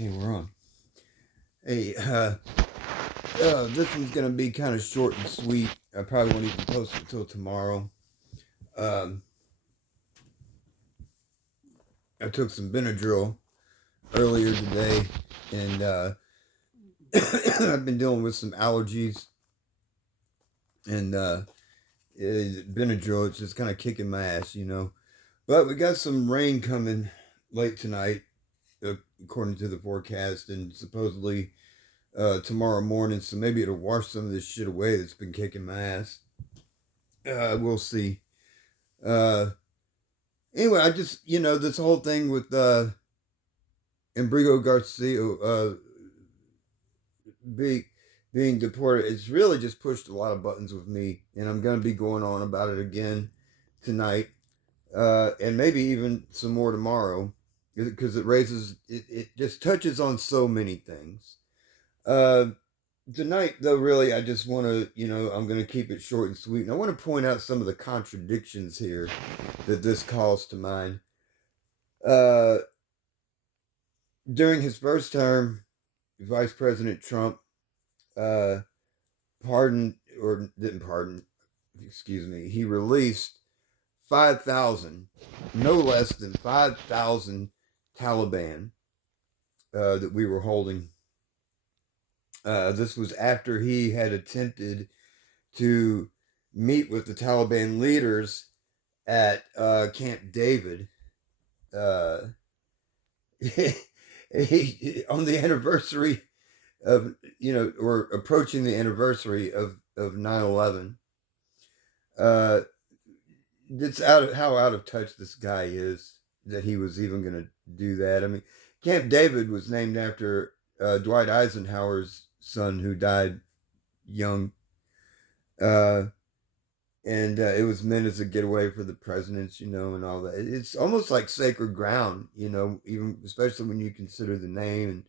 Okay, we're on. Hey, this one's gonna be kind of short and sweet. I probably won't even post it until tomorrow. Um, I took some Benadryl earlier today, and I've been dealing with some allergies, and Benadryl, it's just kind of kicking my ass. But we got some rain coming late tonight, according to the forecast, and supposedly tomorrow morning. So maybe it'll wash some of this shit away that's been kicking my ass. We'll see. Uh, anyway, I just this whole thing with Embrigo Garcia be, being deported. It's really just pushed a lot of buttons with me, and I'm gonna be going on about it again tonight, and maybe even some more tomorrow, because it just touches on so many things. Uh, Tonight, though, really, I just want to, I'm going to keep it short and sweet. And I want to point out some of the contradictions here that this calls to mind. Uh, During his first term, Vice President Trump uh, pardoned, or didn't pardon, excuse me, he released 5,000, no less than 5,000 Taliban that we were holding. This was after he had attempted to meet with the Taliban leaders at Camp David uh, on the anniversary of, or approaching the anniversary of 9/11. It's how out of touch this guy is that he was even going to do that. I mean, Camp David was named after Dwight Eisenhower's son who died young. Uh, and it was meant as a getaway for the presidents, and all that. It's almost like sacred ground, even especially when you consider the name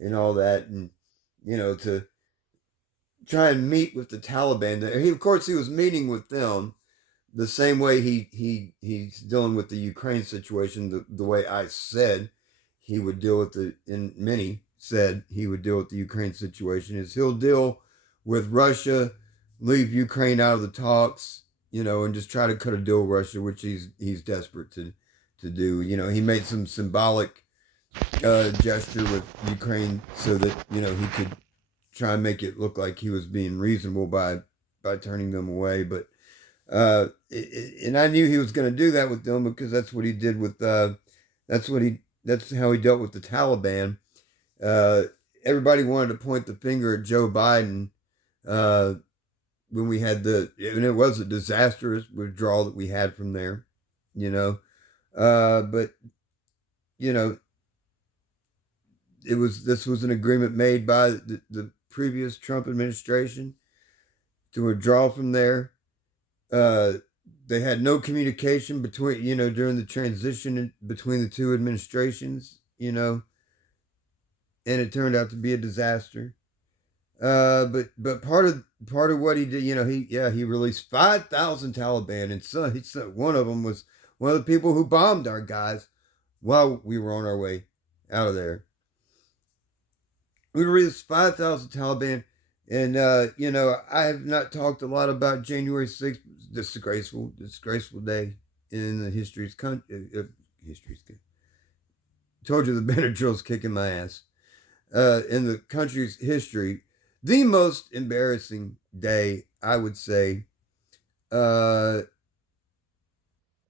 and all that, and to try and meet with the Taliban. Of course, he was meeting with them the same way he's dealing with the Ukraine situation. The way I said he would deal with and many said he would deal with the Ukraine situation is he'll deal with Russia, leave Ukraine out of the talks, and just try to cut a deal with Russia, which he's desperate to do. He made some symbolic gesture with Ukraine so that he could try and make it look like he was being reasonable by turning them away. But and I knew he was going to do that with them because that's what he did with that's how he dealt with the Taliban. Uh, Everybody wanted to point the finger at Joe Biden when we had and it was a disastrous withdrawal that we had from there, but this was an agreement made by the previous Trump administration to withdraw from there. Uh, they had no communication between, during the transition between the two administrations, and it turned out to be a disaster. But part of what he did, he released 5,000 Taliban, and one of them was one of the people who bombed our guys while we were on our way out of there. We released 5,000 Taliban, and I have not talked a lot about January 6th, disgraceful day in the history's country. Told you the Benadryl's kicking my ass. In the country's history, the most embarrassing day, I would say,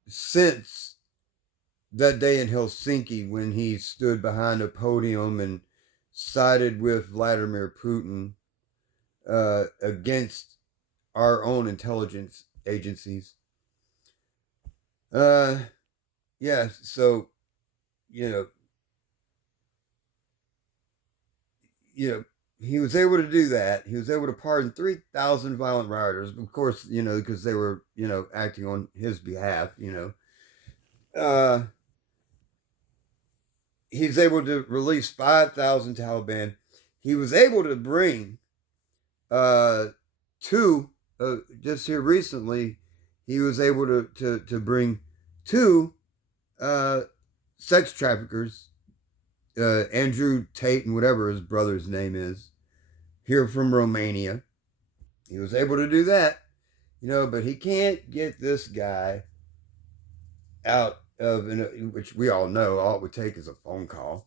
since that day in Helsinki when he stood behind a podium and sided with Vladimir Putin against our own intelligence agencies. Yeah, so, you know, he was able to do that. He was able to pardon 3,000 violent rioters, of course, because they were, acting on his behalf, He's able to release 5,000 Taliban. He was able to bring two, just here recently, he was able to bring two sex traffickers Andrew Tate and whatever his brother's name is, here from Romania. He was able to do that, but he can't get this guy out of, which we all know, all it would take is a phone call,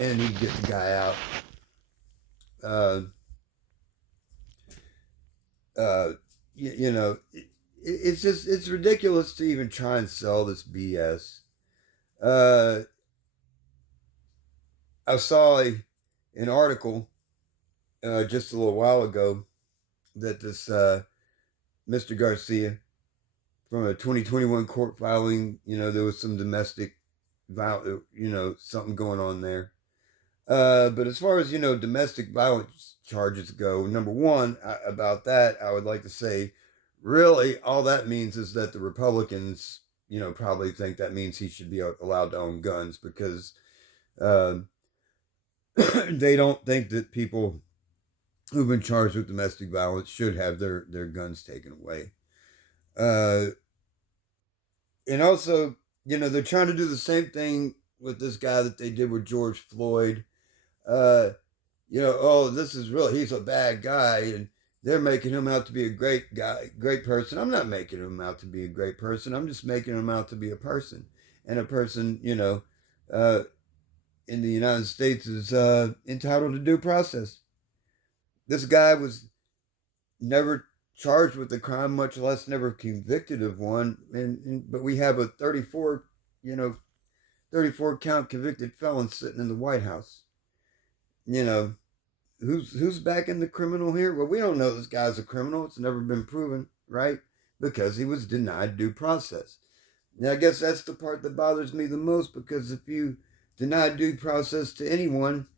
and he'd get the guy out. Uh, uh, it's just, it's ridiculous to even try and sell this BS. Uh, I saw an article just a little while ago that this Mr. Garcia, from a 2021 court filing, there was some domestic violence, something going on there. But as far as, domestic violence charges go, number one, about that, I would like to say, really, all that means is that the Republicans, probably think that means he should be allowed to own guns, because uh, they don't think that people who've been charged with domestic violence should have their guns taken away. Uh, and also, they're trying to do the same thing with this guy that they did with George Floyd. Uh, oh, this is real. He's a bad guy, and they're making him out to be a great guy, great person. I'm not making him out to be a great person. I'm just making him out to be a person, and a person, in the United States is entitled to due process. This guy was never charged with a crime, much less never convicted of one. But we have a 34 count convicted felon sitting in the White House. Who's backing the criminal here? Well, we don't know this guy's a criminal. It's never been proven, right? Because he was denied due process. Now, I guess that's the part that bothers me the most, because if you deny due process to anyone,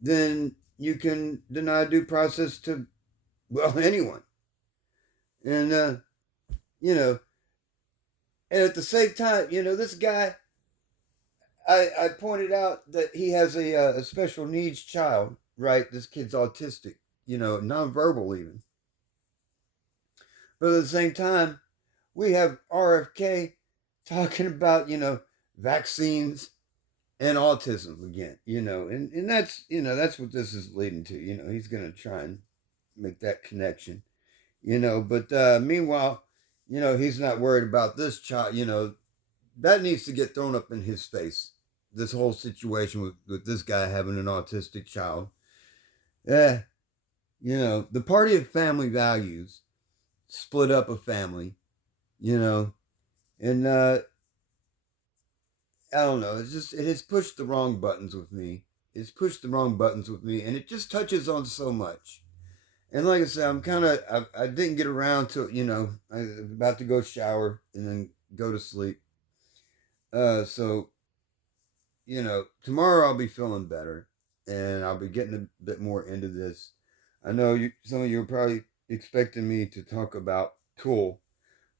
then you can deny due process to, well, anyone. And, and at the same time, this guy, I pointed out that he has a special needs child, right? This kid's autistic, nonverbal even. But at the same time, we have RFK talking about, vaccines and autism again, and that's what this is leading to. He's going to try and make that connection, but meanwhile, he's not worried about this child. That needs to get thrown up in his face, this whole situation with this guy having an autistic child. The party of family values split up a family, and I don't know. It has pushed the wrong buttons with me. It's pushed the wrong buttons with me, and it just touches on so much. And like I said, I didn't get around to, I was about to go shower and then go to sleep. So, tomorrow I'll be feeling better, and I'll be getting a bit more into this. I know some of you are probably expecting me to talk about Tool.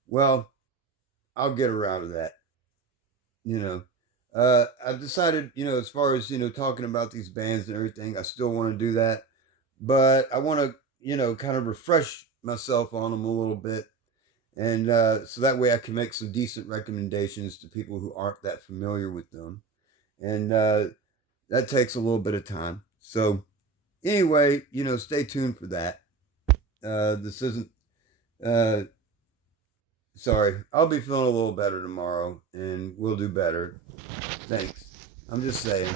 Well, I'll get around to that. I've decided, as far as, talking about these bands and everything, I still want to do that. But I want to, kind of refresh myself on them a little bit. And so that way I can make some decent recommendations to people who aren't that familiar with them. And that takes a little bit of time. So anyway, stay tuned for that. This isn't, sorry, I'll be feeling a little better tomorrow, and we'll do better. Thanks. I'm just saying.